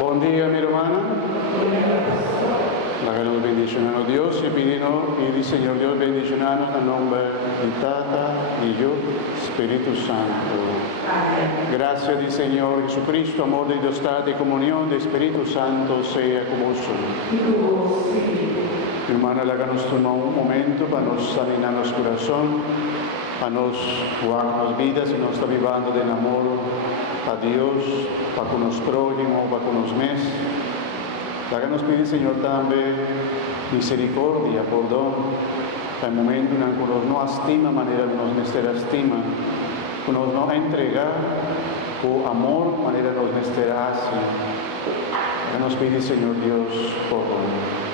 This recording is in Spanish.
Buen día, mi hermana. La que nos bendicionano Dios e pedino il Signor Dio bendicionanos nel nome di Tata, di Dio, Spirito Santo. Gracias del Señor Jesucristo, amor de Dios, y comunión del Espíritu Santo sea con vosotros. Mi hermana, háganos tomar un momento para nos examinar nuestro corazón, para nos jugar las vidas y nos está vivando del amor a Dios, para con los prójimos, para con los mes. Háganos pedir, Señor, también misericordia, perdón, para el momento en el que nos no estima, manera de nos nester estima, que nos no entrega, o amor, manera de nos nester así. Háganos pedir, Señor Dios, perdón.